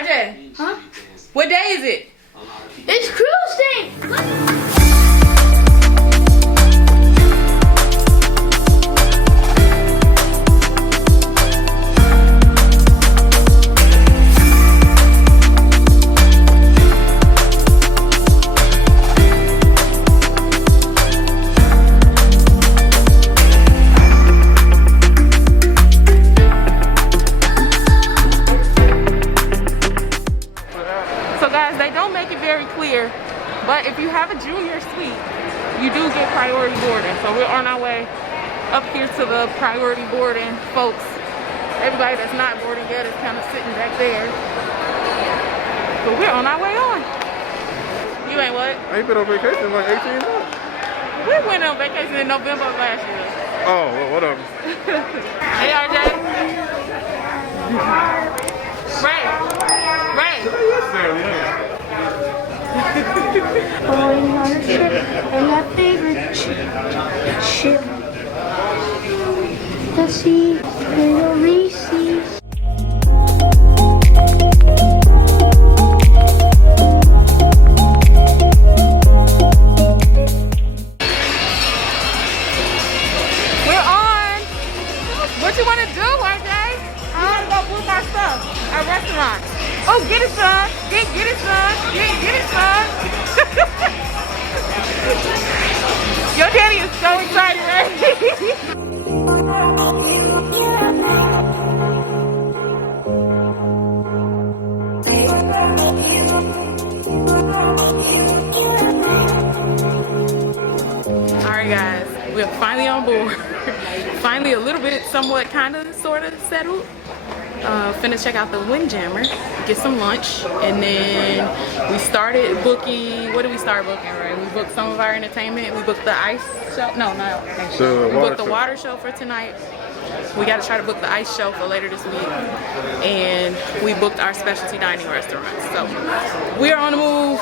RJ. Huh? What day is it? It's cruise day. But if you have a junior suite, you do get priority boarding. So we're on our way up here to the priority boarding folks. Everybody that's not boarding yet is kind of sitting back there. But we're on our way on. You ain't what? I ain't been on vacation in like 18 months. We went on vacation in November of last year. Oh, well, whatever. Hey, RJ. Ray. Going on a trip in my favorite ship. The sea, little Reese's. We're on. What you want to do, RJ? I want to go book our stuff, our restaurant. Oh, get it, son. Get it, son. Get it, son. Your daddy is so excited, right? Alright guys, we're finally on board. Finally a little bit, somewhat, kind of, sort of settled. Finna check out the Windjammer, get some lunch, and then we started booking. What did we start booking, right? We booked some of our entertainment. We booked the ice show. No, not ice show. We booked the water show for tonight. We got to try to book the ice show for later this week, and we booked our specialty dining restaurant. So we are on the move.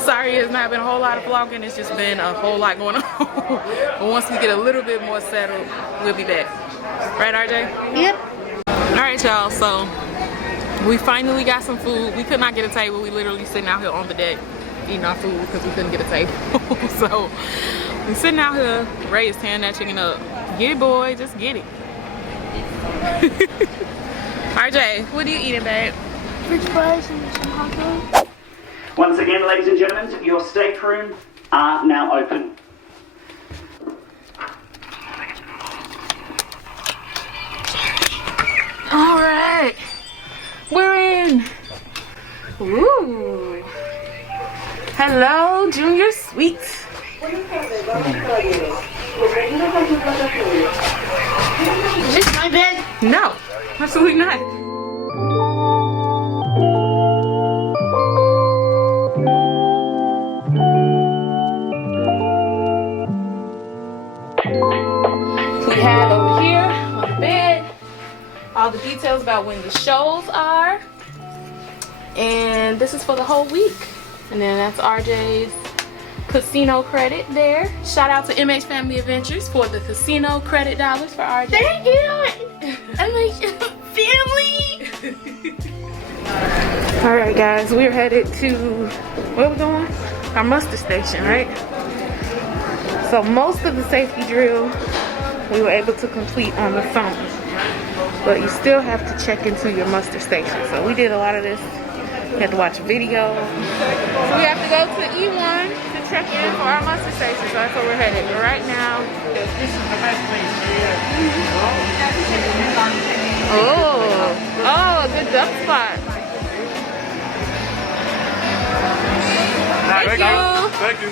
Sorry, it's not been a whole lot of vlogging. It's just been a whole lot going on. But once we get a little bit more settled, we'll be back. Right, RJ? Yep. Alright y'all, so we finally got some food. We could not get a table. We literally sitting out here on the deck eating our food because we couldn't get a table. So we sitting out here. Ray is tearing that chicken up. Get it, boy, just get it. RJ, what are you eating, babe? French fries and some hot dogs. Once again, ladies and gentlemen, your staterooms are now open. All right, we're in. Ooh. Hello, Junior Suites. Is this my bed? No, absolutely not. We have over here on the bed all the details about when the shows are, and this is for the whole week. And then that's RJ's casino credit there. Shout out to MH Family Adventures for the casino credit dollars for RJ. Thank you, MH Family. All right, guys, we're headed to where are we going? Our muster station, right? So most of the safety drill we were able to complete on the phone, but you still have to check into your muster station. So we did a lot of this. We had to watch video. So we have to go to E1 to check in for our muster station. So that's where we're headed. But right now, this is the best place. Oh, good duck spot. Thank you. Thank you.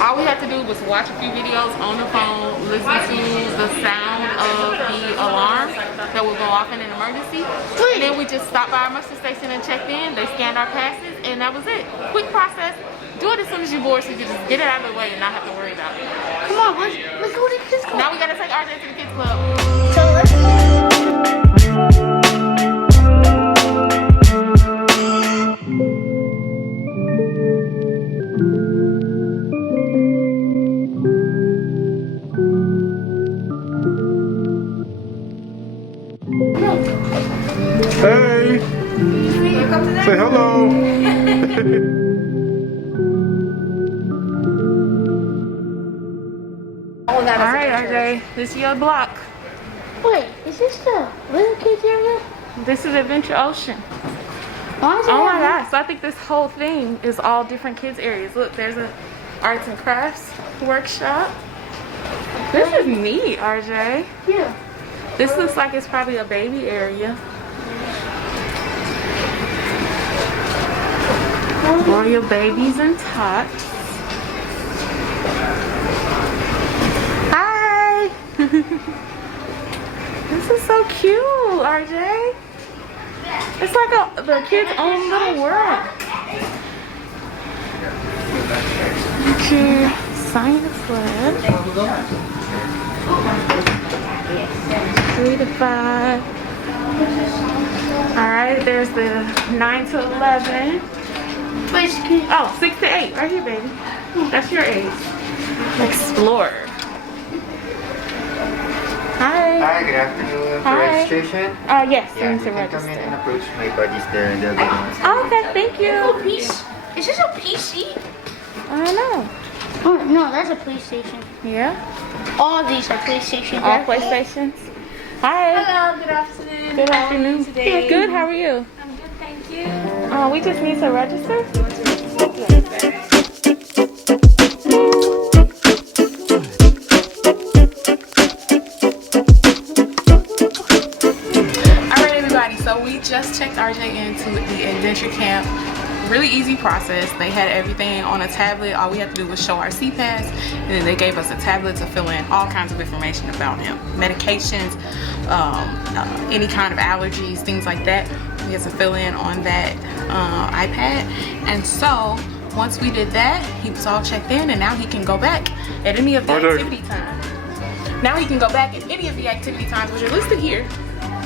All we had to do was watch a few videos on the phone, listen to the sound of the alarm that will go off in an emergency. And then we just stopped by our muster station and checked in. They scanned our passes, and that was it. Quick process. Do it as soon as you're bored so you can just get it out of the way and not have to worry about it. Come on, let's go to the kids club. Now we gotta take RJ to the kids club. So let's go. Hey! Say hello! Alright, RJ, this is your block. Wait, is this the little kids area? This is Adventure Ocean. Why is it Oh my have- gosh, so I think this whole thing is all different kids areas. Look, there's a arts and crafts workshop. This is neat, RJ. Yeah. This looks like it's probably a baby area. For your babies and tots. Hi! This is so cute, RJ. It's like the kids' own little world. Your science lab. 3 to 5. Alright, there's the 9 to 11. Oh, 6 to 8. Right here, baby. That's your age. Explore. Hi. Hi, good afternoon. For Hi. registration? Yes, Yeah, you you need to can come in register. and approach my buddies there and they'll get you. Oh, okay, thank you. Is this a PC? I know. Oh, no, that's a PlayStation. Yeah. All these are PlayStation. All PlayStations. Hi. Hello, good afternoon. Good How are you afternoon. today? Good, how are you? I'm good, thank you. We just need to register. Alright everybody, so we just checked RJ into the adventure camp. Really easy process. They had everything on a tablet. All we had to do was show our CPAS, and then they gave us a tablet to fill in all kinds of information about him. Medications, any kind of allergies, things like that. We had to fill in on that iPad. And so once we did that, he was all checked in, and now he can go back at any of the activity times. Now he can go back at any of the activity times, which are listed here.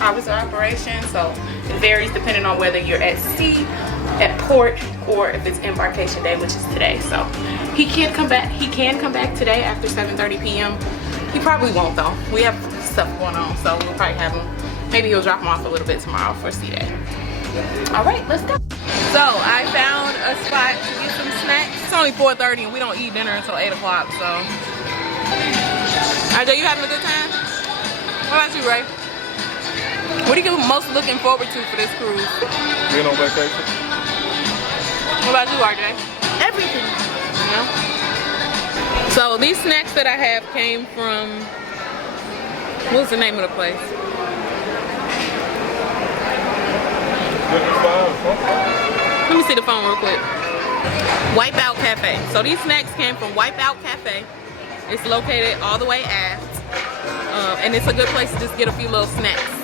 Hours of operation, so it varies depending on whether you're at sea, at port, or if it's embarkation day, which is today. So he can come back. He can come back today after 7:30 p.m. He probably won't though. We have stuff going on, so we'll probably have him. Maybe he'll drop him off a little bit tomorrow for sea day. All right, let's go. So I found a spot to get some snacks. It's only 4:30 and we don't eat dinner until 8 o'clock. So, RJ, you having a good time? What about you, Ray? What are you most looking forward to for this cruise? Being on vacation. What about you, RJ? Everything. Yeah. So these snacks that I have came from, what's the name of the place? Let me see the phone real quick. Wipeout Cafe. So these snacks came from Wipeout Cafe. It's located all the way aft. And it's a good place to just get a few little snacks.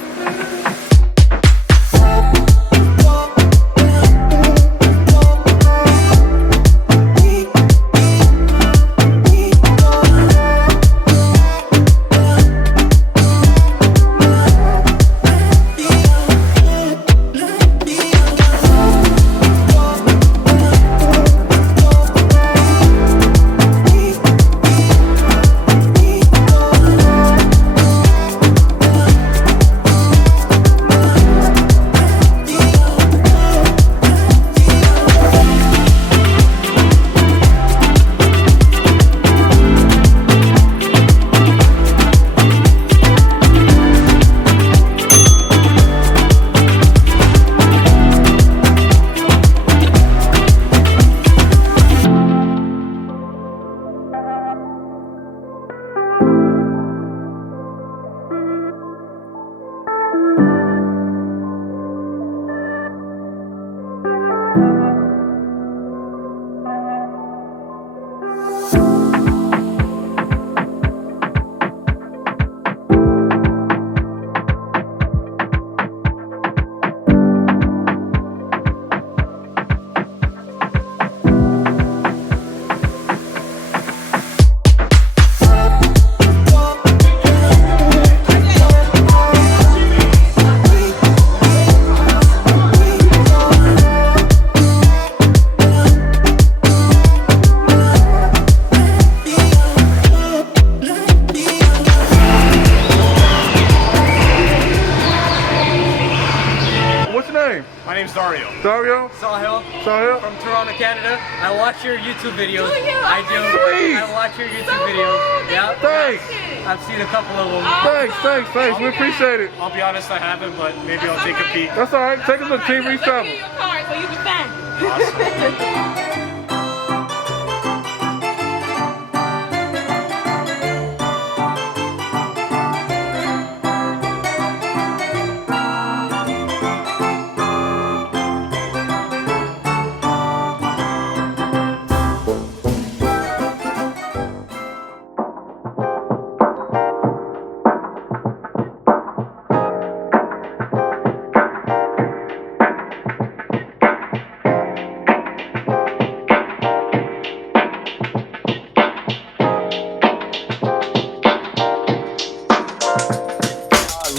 Dario. Dario? Sahil. Sahil? From Toronto, Canada. I watch your YouTube videos. Do you? I do. Sweet. I watch your YouTube So videos. cool. Yeah. Thanks. I've seen a couple of them. Thanks. We appreciate it. I'll be honest, I haven't, but maybe I'll take a peek. That's all right. Take a look. Team Reese Let me Travels. get your card so you can find it.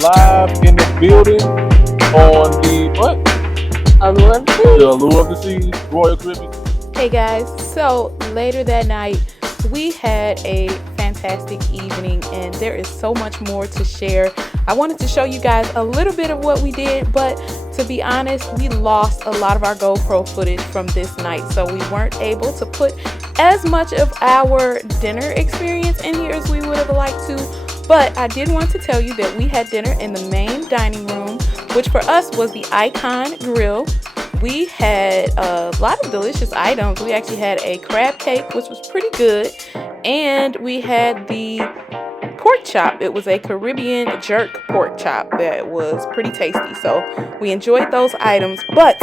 Live in the building on the what? Allure. The Allure of the Seas, Royal Caribbean. Hey guys, so later that night we had a fantastic evening and there is so much more to share. I wanted to show you guys a little bit of what we did, but to be honest, we lost a lot of our GoPro footage from this night, so we weren't able to put as much of our dinner experience in here as we would have liked to. But I did want to tell you that we had dinner in the main dining room, which for us was the Icon Grill. We had a lot of delicious items. We actually had a crab cake, which was pretty good, and we had the pork chop. It was a Caribbean jerk pork chop that was pretty tasty. So we enjoyed those items, but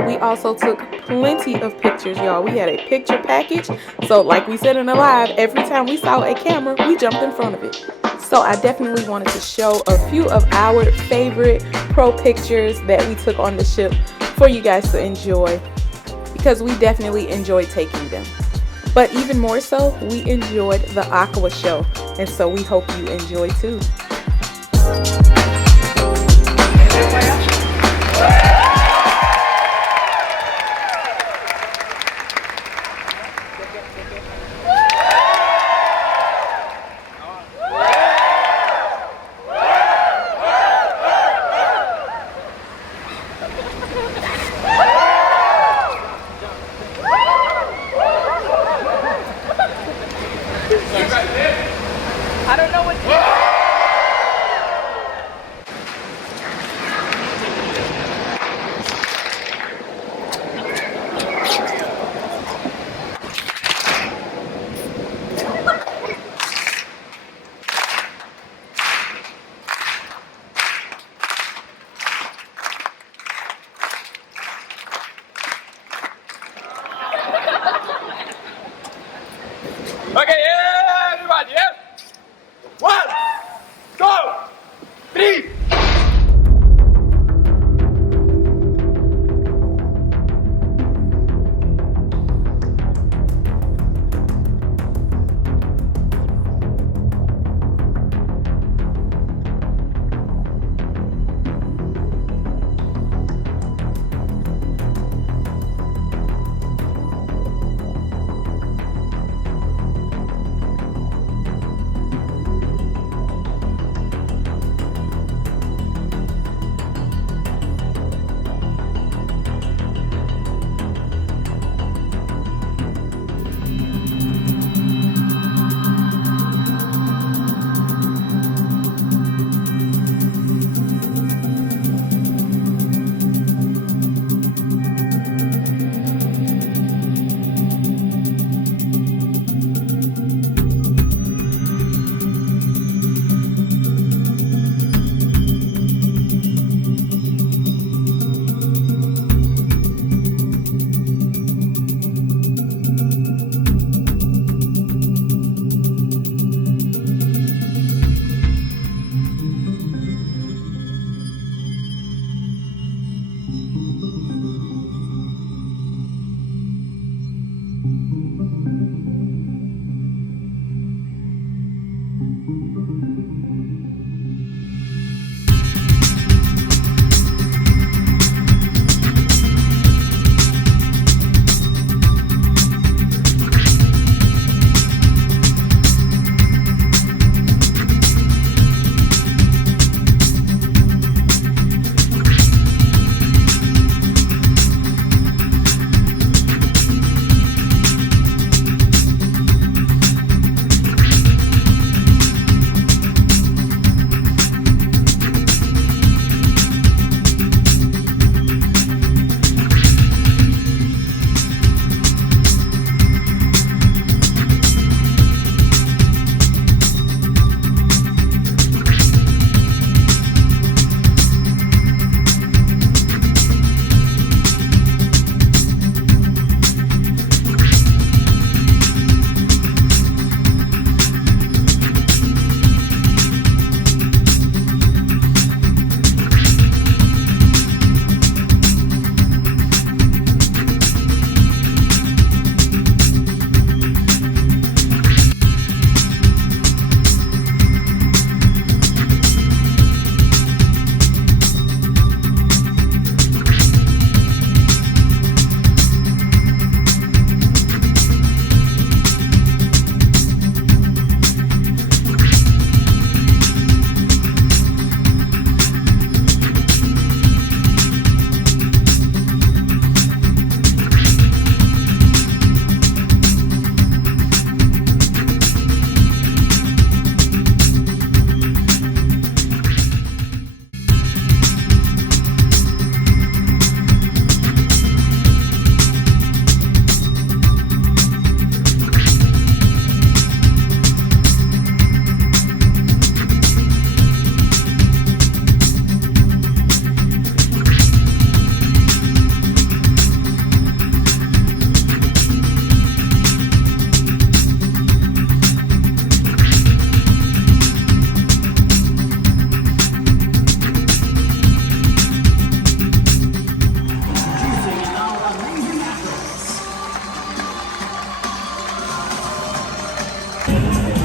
we also took plenty of pictures, y'all. We had a picture package. So like we said in the live, every time we saw a camera, we jumped in front of it. So I definitely wanted to show a few of our favorite pro pictures that we took on the ship for you guys to enjoy, because we definitely enjoyed taking them. But even more so, we enjoyed the Aqua Show, and so we hope you enjoy too. I don't know what to do. Okay, everybody, yeah? 1, 2, 3.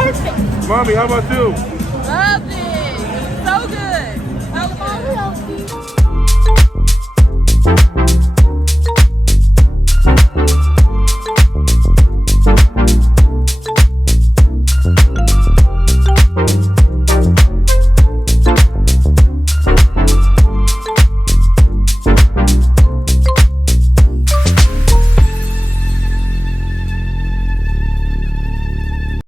perfect. Mommy, how about you? Loved it. So good. So good.